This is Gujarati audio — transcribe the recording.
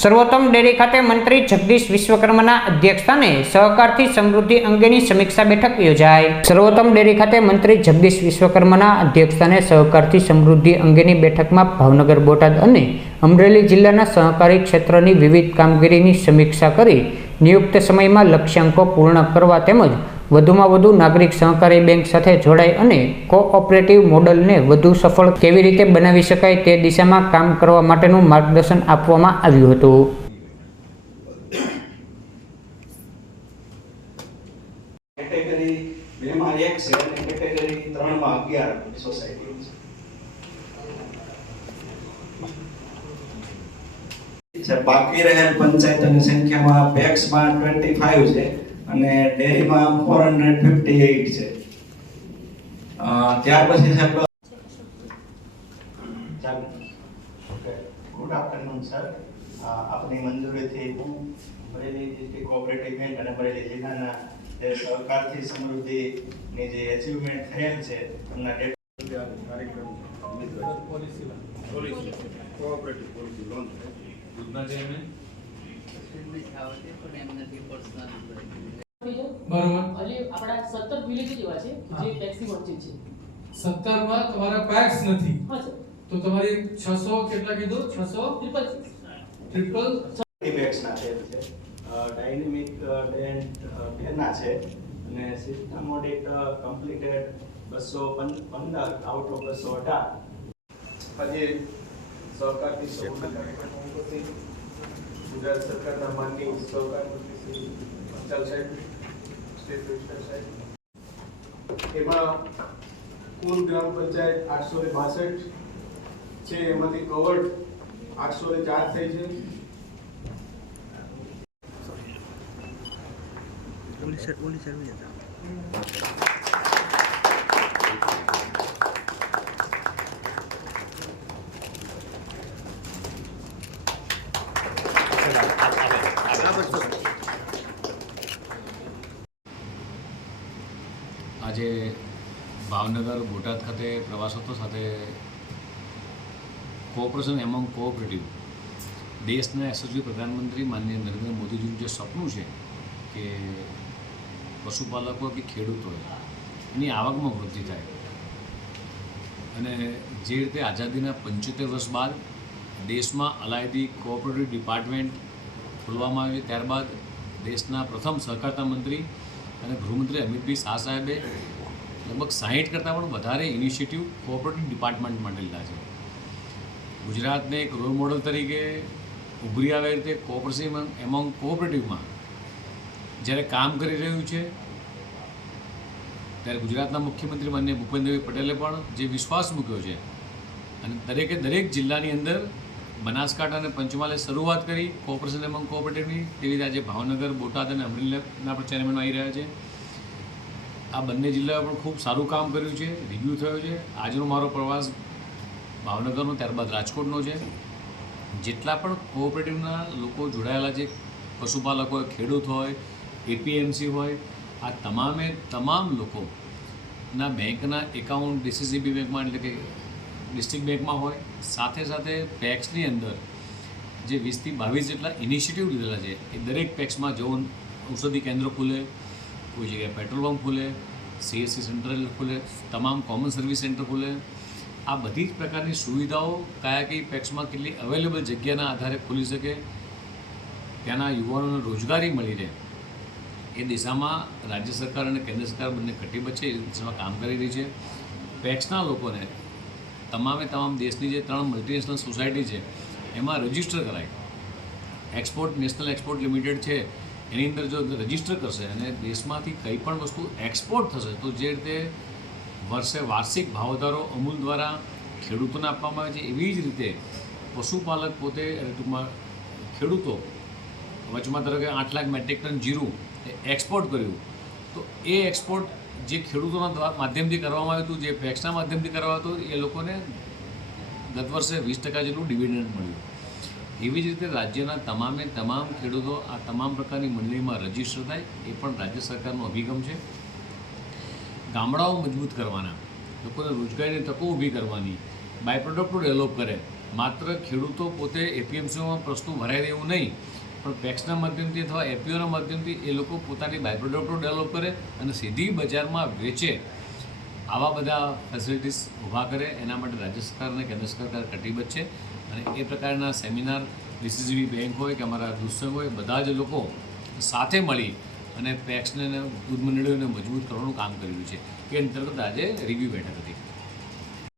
સર્વોત્તમ ડેરી ખાતે મંત્રી જગદીશ વિશ્વકર્માના અધ્યક્ષસ્થાને સહકારથી સમૃદ્ધિ અંગેની સમીક્ષા બેઠક યોજાઈ. સર્વોત્તમ ડેરી ખાતે મંત્રી જગદીશ વિશ્વકર્માના અધ્યક્ષસ્થાને સહકારથી સમૃદ્ધિ અંગેની બેઠકમાં ભાવનગર બોટાદ અને અમરેલી જિલ્લાના સહકારી ક્ષેત્રની વિવિધ કામગીરીની સમીક્ષા કરી, નિયુક્ત સમયમાં લક્ષ્યાંકો પૂર્ણ કરવા તેમજ વધુમાં વધુ નાગરિક સહકારી બેંક સાથે જોડાય અને કોઓપરેટિવ મોડલને વધુ સફળ કેવી રીતે બનાવી શકાય તે દિશામાં કામ કરવા માટેનું માર્ગદર્શન આપવામાં આવ્યું હતું. બાકી રહેલ પંચાયતોની સંખ્યામાં બેક્સમાં ટ્વેન્ટી ફાઈવ છે. અને ડેરીમાં ફોર હંડ્રેડ ફિફ્ટી એઇટ છે ત્યાર પછી સાહેબ ગુડ આફ્ટરનૂન સર આપની મંજૂરીથી હું અમરેલી ડિસ્ટ્રિક્ટ કોઓપરેટિવ બેંક અને અમરેલી જિલ્લાના જે સહકારથી સમૃદ્ધિની જે અચિવમેન્ટ થયેલ છે એમના ડેટા કોઓપરેટિવ પોલિસી લોન એમને બરોબર. આપણા સત્તર વિલેજ એવા છે જે ટેક્સી વંચિત છે. સત્તરમાં તમારા પેક્સ નથી. હા સર તો તમારી છસો કેટલા કીધું? છસો? ટ્રિપલ ટ્રિપલ બેક્સના છે છે ડાયનેમિક ડેન્ટ બેના છે. અને સિસ્ટમ ઓડિટ કમ્પ્લીટેડ બસો પંદર આઉટ ઓફ બસો અઢાર. આજે સહકારથી ગુજરાત સરકારના માનની સહકાર મંત્રી શ્રી સાહેબ, સ્ટેટ મિનિસ્ટર સાહેબ. એમાં કુલ ગ્રામ પંચાયત આઠસો ને બાસઠ છે, એમાંથી કવર્ડ આઠસો ને ચાર થઈ છે. આજે ભાવનગર, બોટાદ ખાતે પ્રવાસોત્સવ સાથે કોઓપરેશન એમંગ કોઓપરેટિવ દેશના યશસ્વી પ્રધાનમંત્રી માનનીય નરેન્દ્ર મોદીજીનું જે સપનું છે કે પશુપાલકો કે ખેડૂતો એની આવકમાં વૃદ્ધિ થાય. અને જે રીતે આઝાદીના પંચોતેર વર્ષ બાદ દેશમાં અલાયદી કોઓપરેટિવ ડિપાર્ટમેન્ટ ખોલવામાં આવ્યું ત્યારબાદ દેશના પ્રથમ સહકારતા મંત્રી અને ગૃહમંત્રી અમિતભાઈ શાહ સાહેબે લગભગ સાહીઠ કરતાં પણ વધારે ઇનિશિયેટિવ કોઓપરેટિવ ડિપાર્ટમેન્ટ માંડેલા છે. ગુજરાતને એક રોલ મોડલ તરીકે ઉભરી આવે રીતે કોઓપરેટિવ એમોંગ કોઓપરેટિવમાં જ્યારે કામ કરી રહ્યું છે, ત્યારે ગુજરાતના મુખ્યમંત્રી માન્ય ભૂપેન્દ્રભાઈ પટેલે પણ જે વિશ્વાસ મૂક્યો છે અને દરેકે દરેક જિલ્લાની અંદર બનાસકાંઠા અને પંચમહાલે શરૂઆત કરી કોઓપરેશન એમંગ કોઓપરેટિવની તેવી રીતે આજે ભાવનગર, બોટાદ અને અમરેલીના ચેરમેનો આવી રહ્યા છે. આ બંને જિલ્લાએ પણ ખૂબ સારું કામ કર્યું છે રિવ્યૂ થયો છે. આજનો મારો પ્રવાસ ભાવનગરનો, ત્યારબાદ રાજકોટનો છે. જેટલા પણ કોઓપરેટિવના લોકો જોડાયેલા છે, પશુપાલક હોય ખેડૂત હોય એપીએમસી હોય, આ તમામે તમામ લોકોના બેંકના એકાઉન્ટ ડીસીસીબી બેંકમાં એટલે કે ડિસ્ટ્રિક્ટ બેંકમાં હોય, સાથે સાથે પેક્સની અંદર જે વીસથી બાવીસ જેટલા ઇનિશિયેટિવ લીધેલા છે, એ દરેક પેક્સમાં જવું ઔષધિ કેન્દ્ર ખુલે કોઈ જગ્યાએ પેટ્રોલ પંપ ખુલે સીએસસી સેન્ટર ખુલે, તમામ કોમન સર્વિસ સેન્ટર ખુલે. આ બધી જ પ્રકારની સુવિધાઓ કયા કઈ પેક્સમાં કેટલી અવેલેબલ જગ્યાના આધારે ખુલી શકે, ત્યાંના યુવાનોને રોજગારી મળી રહે. એ દિશામાં રાજ્ય સરકાર અને કેન્દ્ર સરકાર બંને કટિબદ્ધ છે, એ દિશામાં કામ કરી રહી છે. પેક્સના લોકોને તમામે તમામ દેશની જે ત્રણ મલ્ટીનેશનલ સોસાયટી છે, એમાં રજિસ્ટર કરાય. એક્સપોર્ટ, નેશનલ એક્સપોર્ટ લિમિટેડ છે. એની અંદર જો રજિસ્ટર કરશે અને દેશમાંથી કંઈ પણ વસ્તુ એક્સપોર્ટ થશે, તો જે રીતે વર્ષે વાર્ષિક ભાવધારો અમૂલ દ્વારા ખેડૂતોને આપવામાં આવે છે, એવી જ રીતે પશુપાલક પોતે ટૂંકમાં ખેડૂતો, વચમાં ધારો કે આઠ લાખ મેટ્રિક ટન જીરું એ એક્સપોર્ટ કર્યું, તો એ એક્સપોર્ટ જે ખેડૂતોના માધ્યમથી કરવામાં આવ્યું હતું, જે પેક્સના માધ્યમથી કરવામાં હતું, એ લોકોને ગત વર્ષે વીસ ટકા જેટલું ડિવિડન્ડ મળ્યું. એવી જ રીતે રાજ્યના તમામે તમામ ખેડૂતો આ તમામ પ્રકારની મંડળીમાં રજિસ્ટર થાય, એ પણ રાજ્ય સરકારનો અભિગમ છે. ગામડાઓ મજબૂત કરવાના, લોકોને રોજગારીની તકો ઊભી કરવાની બાય પ્રોડક્ટો ડેવલપ કરે. માત્ર ખેડૂતો પોતે એપીએમસીઓમાં વસ્તુ ભરાય દેવું નહીં, પણ પેક્સના માધ્યમથી અથવા એપીઓના માધ્યમથી એ લોકો પોતાની બાય પ્રોડક્ટો ડેવલપ કરે અને સીધી બજારમાં વેચે. આવા બધા ફેસિલિટીઝ ઊભા કરે, એના માટે રાજ્ય સરકાર અને કેન્દ્ર સરકાર કટિબદ્ધ છે. અને એ પ્રકારના સેમિનાર ડીસીસીબી બેંક હોય કે અમારા દૂધસંઘ હોય, બધા જ લોકો સાથે મળી અને પેક્સને દૂધ મંડળીઓને મજબૂત કરવાનું કામ કર્યું છે. એ અંતર્ગત આજે રિવ્યુ બેઠક હતી.